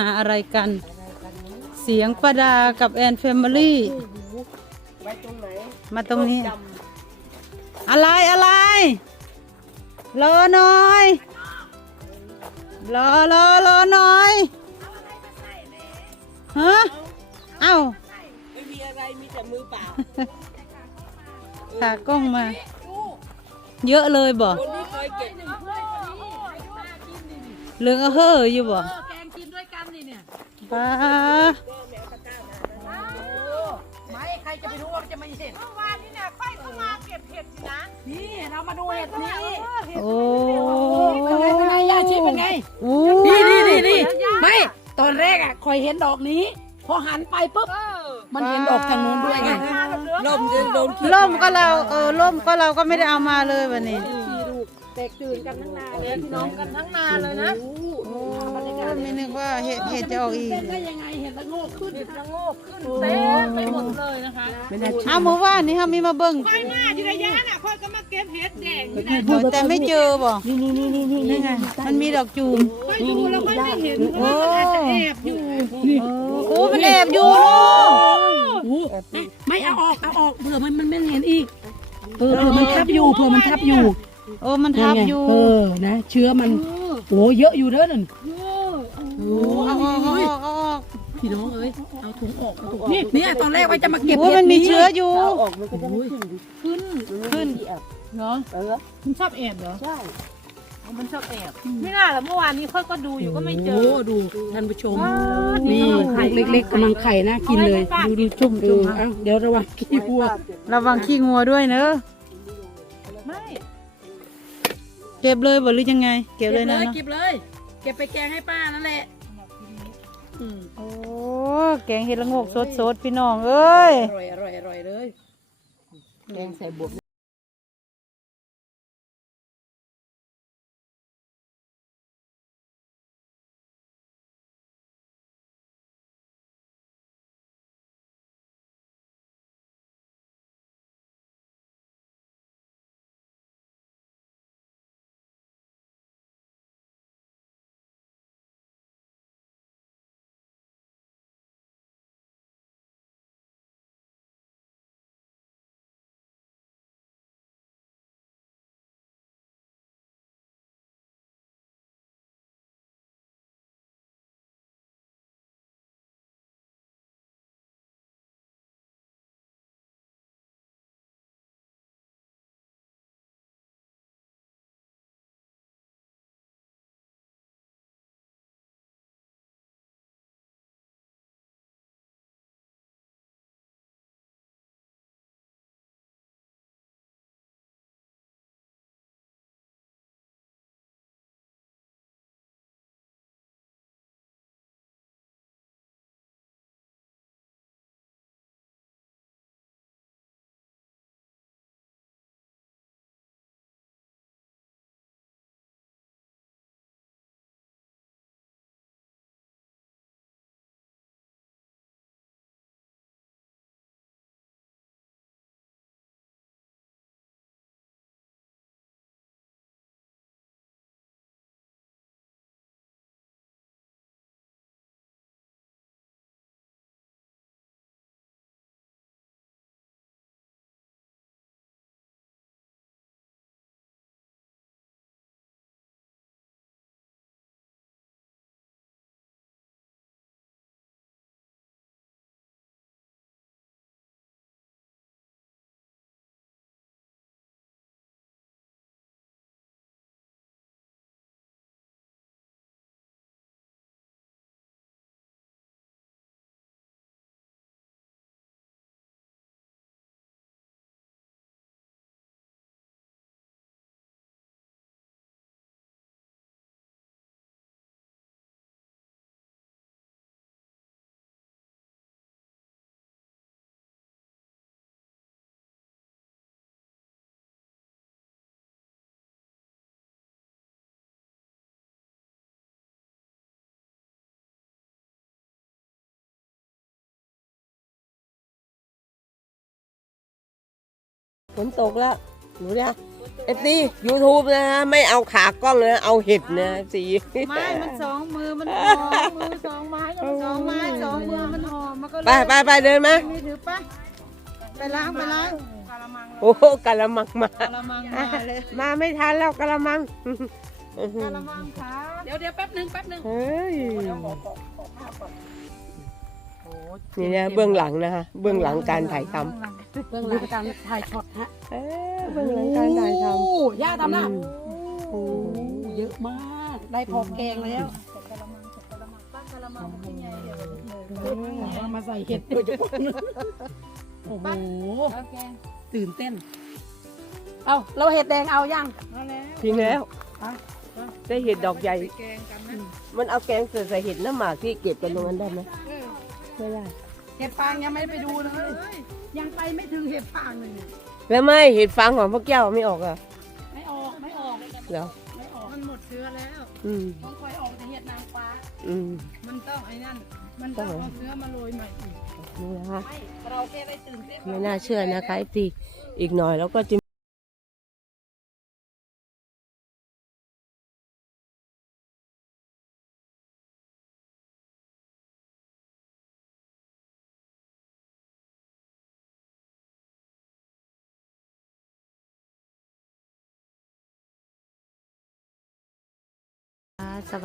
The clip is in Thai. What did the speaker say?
หาอะไรกัน เสียงประดากับแอนเฟมิลี่ไว้ตรงไหนมาตรงนี้ อะไรอะไรรอหน่อยรอรอรอหน่อยฮะเอ้าไม่มีอะไรมีแต่มือเปล่าขากล้องมา เยอะเลยบ่คนที่เคยเก็บเหลืองเอาเฮ้ออยู่บ่ ป้าไม่ใครจะไปรู้ว่าจะไม่เห็นเมื่อวานนี่นะค่อยเข้ามาเก็บเห็ดสินะ นี่เรามาดูเห็ดนี่โอ้เป็นไงเป็นไงย่าชีเป็นไงโอ้นี่นี่นี่นี่ไม่ตอนแรกอะคอยเห็นดอกนี้ พอหันไปปุ๊บมันเห็นดอกทางโน้นด้วยไงลมจะโดนขี้ล่มก็เราเออล่มก็เราก็ไม่ได้เอามาเลยวันนี้แตกตื่นกันทั้งนาเลยพี่น้องกันทั้งนาเลยนะโอ้ ไม่นึกว่าเห็ดเห็ดจะออกอีกเป็นได้ยังไงเห็นละโงกขึ้นละโงกขึ้นเต็มไปหมดเลยนะคะเอาหมู่บ้านนี่เขามีมาเบิ่งค่อยมาอยู่ระยะน่ะค่อยก็มาเก็บเห็ดแดงอยู่นะแต่ไม่เจอบ่นี่นี่นี่นี่นี่นี่ไงมันมีดอกจูมค่อยดูแล้วค่อยไม่เห็นเพราะว่ามันอาจจะแอบอยู่โอ้มันแอบอยู่เนาะโอ้ไม่เอาออกเอาออกเผื่อมันมันไม่เห็นอีกเออเผื่อมันทับอยู่เผื่อมันทับอยู่โอ้มันทับอยู่เออนะ เชื้อมันโอ้เยอะอยู่เด้อนั่น โอ้เอาออกเอาออกเอาออกพี่น้องเอ้ยเอาถุงออกเอาถุงนี่เนี่ยตอนแรกว่าจะมาเก็บโอ้มันมีเชื้ออยู่ออกมันก็จะไม่ขึ้นดิขึ้นขึ้นเนาะเออมันชอบแอบเหรอใช่มันชอบแอบไม่น่าละเมื่อวานนี้ค่อยก็ดูอยู่ก็ไม่เจอโอ้ดูท่านผู้ชมนี่ลูกเล็กๆกำลังไข่น่ากินเลย ดูดูจุ่มจุ่มเอาเดี๋ยวระวังขี้วัวระวังขี้งัวด้วยเนอะไม่เก็บเลยบ่หรือยังไง เก็บเลยนะเนาะเก็บเลย เก็บไปแกงให้ป้านั่นแหละอืมโอ้แกงเห็ดละโงกสดๆพี่น้องเอ้ย อร่อยอร่อยอร่อยเลย แกงใส่บวบ นตกแล้วหนูเนี่ยเอฟซียูทูบนะฮะไม่เอาขากล้องเลยนะเอาเห็ดนะสีไม่มันสองมือมันหอมมือสองไม้ก็มันสองไม้สองมือมันหอมมันก็เลยไปไปไปเดินมามีถือไปไปล้างไปล้างโอ้โหกะละมังมากะละมังมาเลยมาไม่ทันแล้วกะละมังกะละมังขาเดี๋ยวเดี๋ยวแป๊บหนึงแป๊บหนึงเฮ้ยนี่นะเบื้องหลังนะคะเบื้องหลังการถ่ายทำ เบื้องหลังการถ่ายช็อตฮะเอ้ยเบื้องหลังการถ่ายทโอ้ย่าทำนะำโอ้เยอะมาก ได้พอแกงแล้วเอามาใส่เห็ดโดยเฉพาะโอ้โหตื่นเต้น เอาเราเห็ดแดงเอายังทิ้งแล้วอะได้เห็ดดอกใหญ่แกงกันนะมันเอาแกงเสือใส่เห็ดน้ำหมากที่เก็บกันตรงนั้นได้ไหมไม่ได้ เห็ดฟางยังไม่ได้ไปดูเลย ยังไปไม่ถึงเห็ดฟางเลยเนี่ยแล้วไม่เห็ดฟางของพวกแก้วไม่ออกอะไม่ออกไม่ออกเหรอไม่ออกมันหมดเชื้อแล้วอืมต้องคอยออกแต่เห็ดนางฟ้า อืมมันต้องไอ้นั่น มันต้องเอาเชื้อมาโรยใหม่อีกนี่นะคะไม่เราแค่ได้ตื่นเต้นไม่น่าเชื่อนะคะทีอีกหน่อยแล้วก็จะ สวัส